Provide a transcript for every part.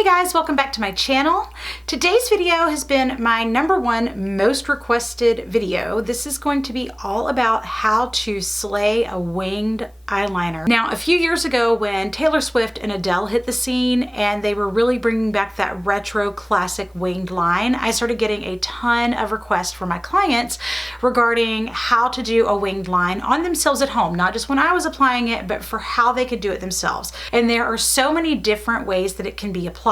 Hey guys, welcome back to my channel. Today's video has been my #1 most requested video. This is going to be all about how to slay a winged eyeliner. Now, a few years ago when Taylor Swift and Adele hit the scene and they were really bringing back that retro classic winged line, I started getting a ton of requests from my clients regarding how to do a winged line on themselves at home, not just when I was applying it, but for how they could do it themselves. And there are so many different ways that it can be applied.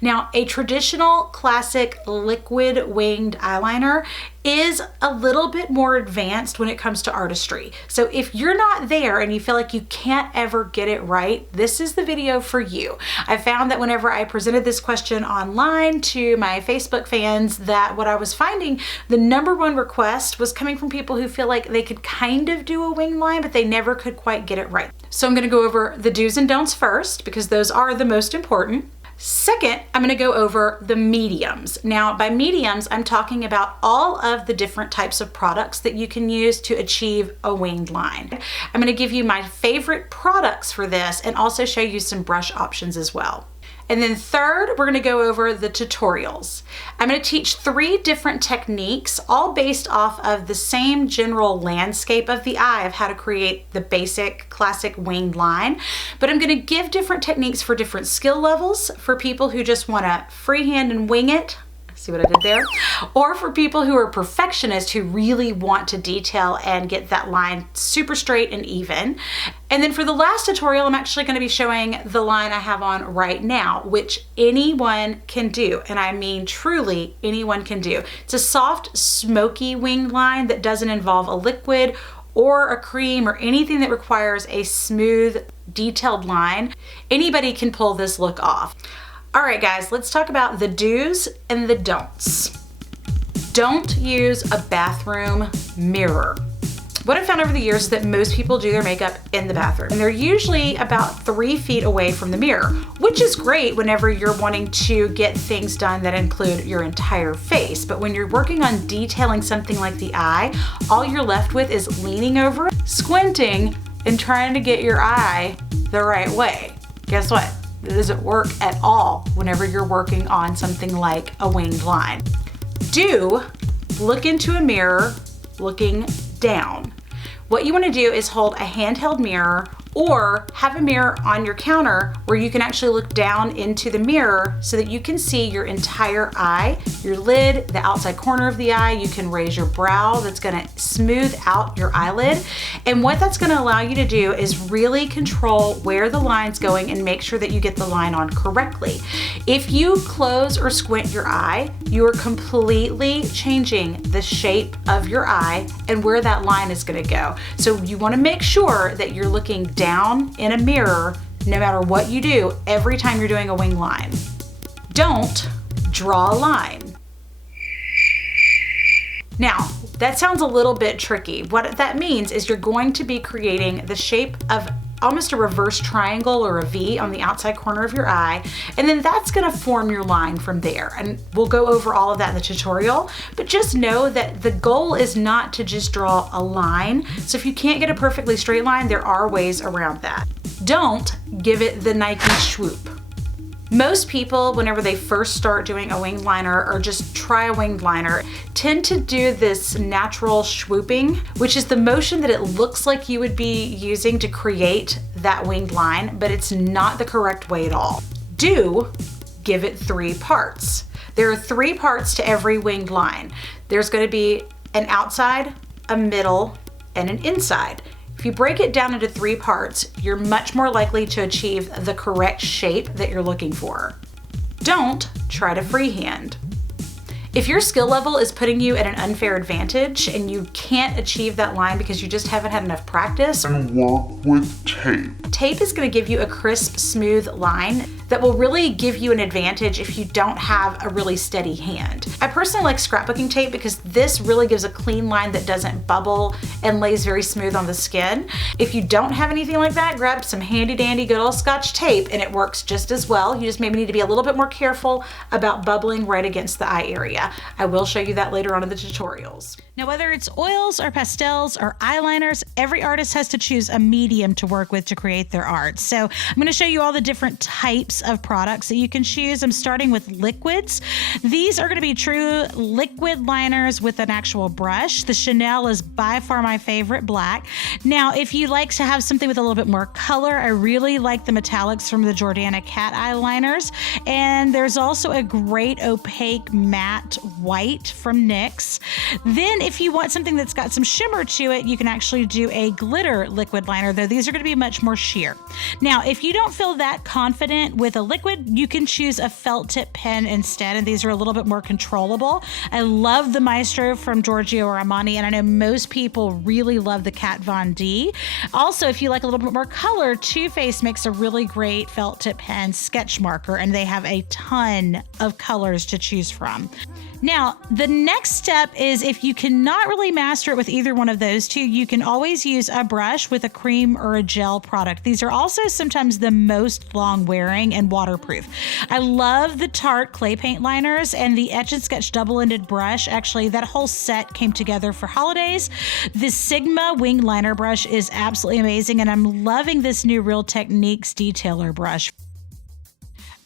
Now, a traditional classic liquid winged eyeliner is a little bit more advanced when it comes to artistry. So if you're not there and you feel like you can't ever get it right, this is the video for you. I found that whenever I presented this question online to my Facebook fans, that what I was finding, the #1 request was coming from people who feel like they could kind of do a wing line, but they never could quite get it right. So I'm gonna go over the do's and don'ts first, because those are the most important. Second, I'm going to go over the mediums. Now, by mediums, I'm talking about all of the different types of products that you can use to achieve a winged line. I'm going to give you my favorite products for this and also show you some brush options as well. And then third, we're gonna go over the tutorials. I'm gonna teach 3 different techniques, all based off of the same general landscape of the eye of how to create the basic classic winged line. But I'm gonna give different techniques for different skill levels, for people who just wanna freehand and wing it. See what I did there? Or for people who are perfectionists who really want to detail and get that line super straight and even. And then for the last tutorial, I'm actually going to be showing the line I have on right now, which anyone can do. And I mean truly anyone can do. It's a soft, smoky winged line that doesn't involve a liquid or a cream or anything that requires a smooth, detailed line. Anybody can pull this look off. All right, guys, let's talk about the do's and the don'ts. Don't use a bathroom mirror. What I've found over the years is that most people do their makeup in the bathroom, and they're usually about 3 feet away from the mirror, which is great whenever you're wanting to get things done that include your entire face. But when you're working on detailing something like the eye, all you're left with is leaning over, squinting, and trying to get your eye the right way. Guess what? It doesn't work at all whenever you're working on something like a winged line. Do look into a mirror looking down. What you want to do is hold a handheld mirror or have a mirror on your counter where you can actually look down into the mirror so that you can see your entire eye, your lid, the outside corner of the eye. You can raise your brow. That's going to smooth out your eyelid. And what that's going to allow you to do is really control where the line's going and make sure that you get the line on correctly. If you close or squint your eye, you are completely changing the shape of your eye and where that line is going to go. So you want to make sure that you're looking down in a mirror no matter what you do every time you're doing a wing line. Don't draw a line. Now, that sounds a little bit tricky. What that means is you're going to be creating the shape of almost a reverse triangle or a V on the outside corner of your eye, and then that's gonna form your line from there. And we'll go over all of that in the tutorial, but just know that the goal is not to just draw a line. So if you can't get a perfectly straight line, there are ways around that. Don't give it the Nike swoop. Most people, whenever they first start doing a winged liner or just try a winged liner, tend to do this natural swooping, which is the motion that it looks like you would be using to create that winged line, but it's not the correct way at all. Do give it 3 parts. There are 3 parts to every winged line. There's going to be an outside, a middle, and an inside. If you break it down into 3 parts, you're much more likely to achieve the correct shape that you're looking for. Don't try to freehand. If your skill level is putting you at an unfair advantage and you can't achieve that line because you just haven't had enough practice, and work with tape. Tape is going to give you a crisp, smooth line that will really give you an advantage if you don't have a really steady hand. I personally like scrapbooking tape because this really gives a clean line that doesn't bubble and lays very smooth on the skin. If you don't have anything like that, grab some handy dandy good old Scotch tape and it works just as well. You just maybe need to be a little bit more careful about bubbling right against the eye area. I will show you that later on in the tutorials. Now, whether it's oils or pastels or eyeliners, every artist has to choose a medium to work with to create their art. So I'm going to show you all the different types types of products that you can choose. I'm starting with liquids. These are going to be true liquid liners with an actual brush. The Chanel is by far my favorite, black. Now, if you like to have something with a little bit more color, I really like the metallics from the Jordana cat eyeliners. And there's also a great opaque matte white from NYX. Then if you want something that's got some shimmer to it, you can actually do a glitter liquid liner, though these are going to be much more sheer. Now, if you don't feel that confident with a liquid, you can choose a felt tip pen instead, and these are a little bit more controllable. I love the Maestro from Giorgio Armani, and I know most people really love the Kat Von D. Also, if you like a little bit more color, Too Faced makes a really great felt tip pen sketch marker, and they have a ton of colors to choose from. Now, the next step is if you cannot really master it with either one of those two, you can always use a brush with a cream or a gel product. These are also sometimes the most long wearing and waterproof. I love the Tarte clay paint liners and the Etch a Sketch double-ended brush. Actually, that whole set came together for holidays. The Sigma winged liner brush is absolutely amazing, and I'm loving this new Real Techniques detailer brush.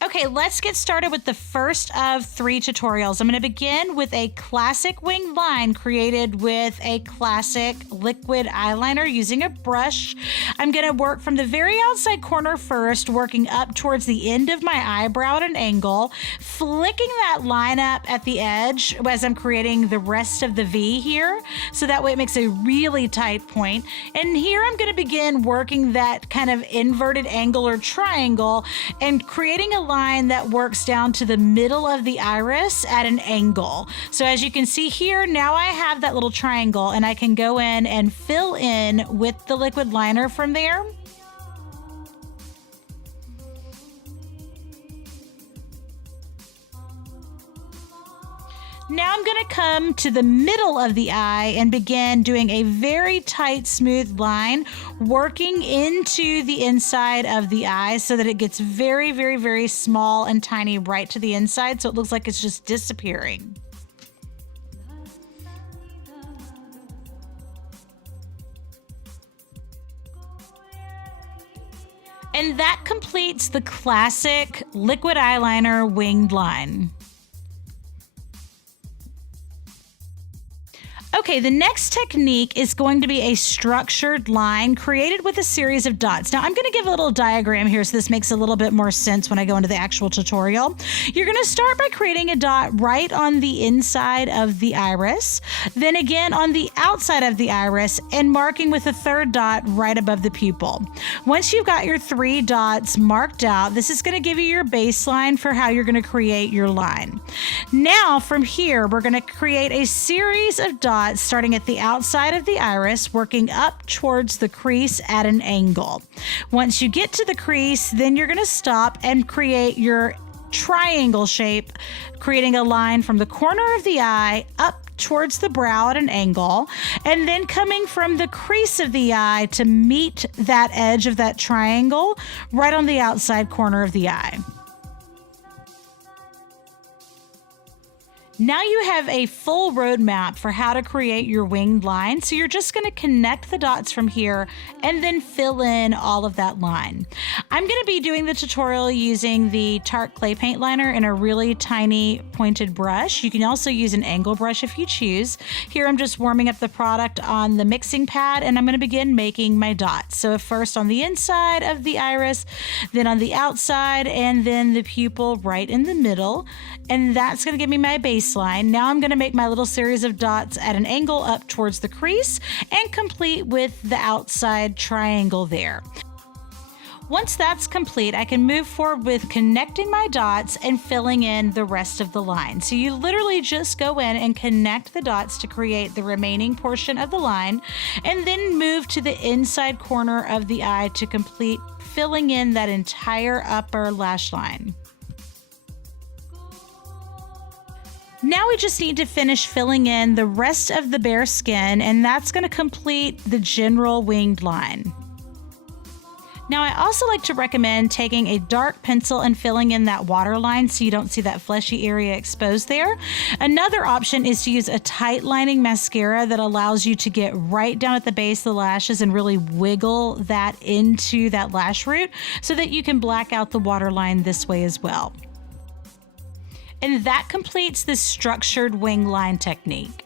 Okay, let's get started with the first of 3 tutorials. I'm going to begin with a classic winged line created with a classic liquid eyeliner using a brush. I'm going to work from the very outside corner first, working up towards the end of my eyebrow at an angle, flicking that line up at the edge as I'm creating the rest of the V here. So that way it makes a really tight point. And here I'm going to begin working that kind of inverted angle or triangle and creating a line that works down to the middle of the iris at an angle. So as you can see here, now I have that little triangle, and I can go in and fill in with the liquid liner from there. Now I'm going to come to the middle of the eye and begin doing a very tight, smooth line, working into the inside of the eye so that it gets very, very, very small and tiny right to the inside, so it looks like it's just disappearing. And that completes the classic liquid eyeliner winged line. Okay, the next technique is going to be a structured line created with a series of dots. Now, I'm going to give a little diagram here so this makes a little bit more sense when I go into the actual tutorial. You're going to start by creating a dot right on the inside of the iris, then again on the outside of the iris, and marking with a third dot right above the pupil. Once you've got your 3 dots marked out, this is going to give you your baseline for how you're going to create your line. Now, from here, we're going to create a series of dots starting at the outside of the iris, working up towards the crease at an angle. Once you get to the crease, then you're going to stop and create your triangle shape, creating a line from the corner of the eye up towards the brow at an angle, and then coming from the crease of the eye to meet that edge of that triangle right on the outside corner of the eye. Now you have a full roadmap for how to create your winged line. So you're just going to connect the dots from here and then fill in all of that line. I'm going to be doing the tutorial using the Tarte clay paint liner in a really tiny pointed brush. You can also use an angle brush if you choose. Here I'm just warming up the product on the mixing pad, and I'm going to begin making my dots. So first on the inside of the iris, then on the outside, and then the pupil right in the middle. And that's going to give me my base line. Now I'm going to make my little series of dots at an angle up towards the crease and complete with the outside triangle there. Once that's complete, I can move forward with connecting my dots and filling in the rest of the line. So you literally just go in and connect the dots to create the remaining portion of the line, and then move to the inside corner of the eye to complete filling in that entire upper lash line. Now we just need to finish filling in the rest of the bare skin, and that's going to complete the general winged line. Now, I also like to recommend taking a dark pencil and filling in that waterline so you don't see that fleshy area exposed there. Another option is to use a tight lining mascara that allows you to get right down at the base of the lashes and really wiggle that into that lash root so that you can black out the waterline this way as well. And that completes this structured wing line technique.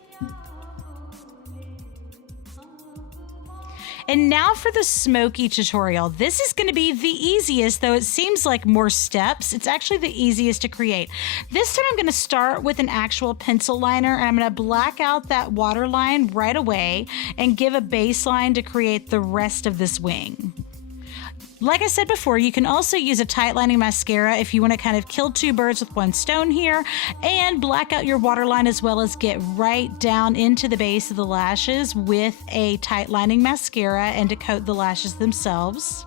And now for the Smokey tutorial. This is going to be the easiest, though it seems like more steps. It's actually the easiest to create. This time I'm going to start with an actual pencil liner, and I'm going to black out that waterline right away and give a baseline to create the rest of this wing. Like I said before, you can also use a tight lining mascara if you want to kind of kill two birds with one stone here and black out your waterline as well as get right down into the base of the lashes with a tight lining mascara and to coat the lashes themselves.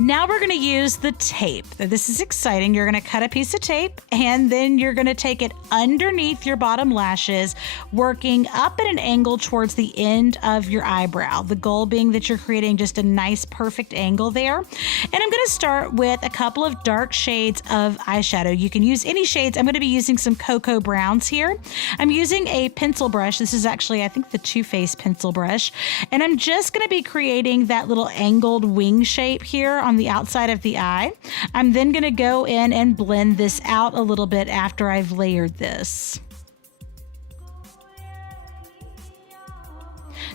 Now we're going to use the tape. This is exciting. You're going to cut a piece of tape and then you're going to take it underneath your bottom lashes, working up at an angle towards the end of your eyebrow. The goal being that you're creating just a nice, perfect angle there. And I'm going to start with a couple of dark shades of eyeshadow. You can use any shades. I'm going to be using some cocoa browns here. I'm using a pencil brush. This is actually, I think, the Too Faced pencil brush. And I'm just going to be creating that little angled wing shape here on the outside of the eye. I'm then going to go in and blend this out a little bit after I've layered this.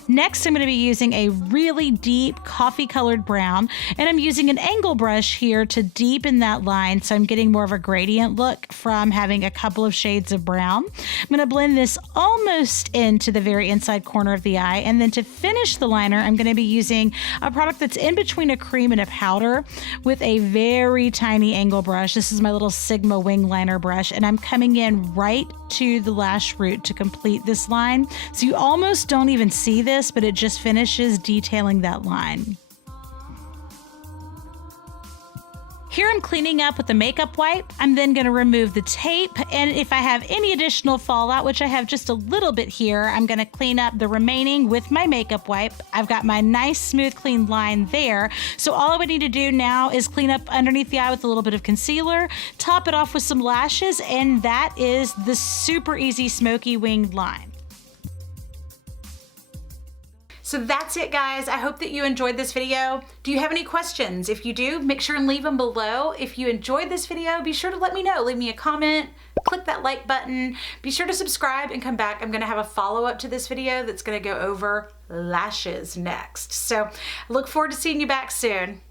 Next, I'm going to be using a really deep coffee colored brown, and I'm using an angle brush here to deepen that line so I'm getting more of a gradient look from having a couple of shades of brown. I'm going to blend this almost into the very inside corner of the eye, and then to finish the liner, I'm going to be using a product that's in between a cream and a powder with a very tiny angle brush. This is my little Sigma wing liner brush, and I'm coming in right to the lash root to complete this line. So you almost don't even see this, but it just finishes detailing that line. Here I'm cleaning up with a makeup wipe. I'm then going to remove the tape, and if I have any additional fallout, which I have just a little bit here, I'm going to clean up the remaining with my makeup wipe. I've got my nice smooth clean line there, so all I would need to do now is clean up underneath the eye with a little bit of concealer, top it off with some lashes, and that is the super easy smoky winged line. So that's it, guys. I hope that you enjoyed this video. Do you have any questions? If you do, make sure and leave them below. If you enjoyed this video, be sure to let me know. Leave me a comment, click that like button. Be sure to subscribe and come back. I'm gonna have a follow-up to this video that's gonna go over lashes next. So I look forward to seeing you back soon.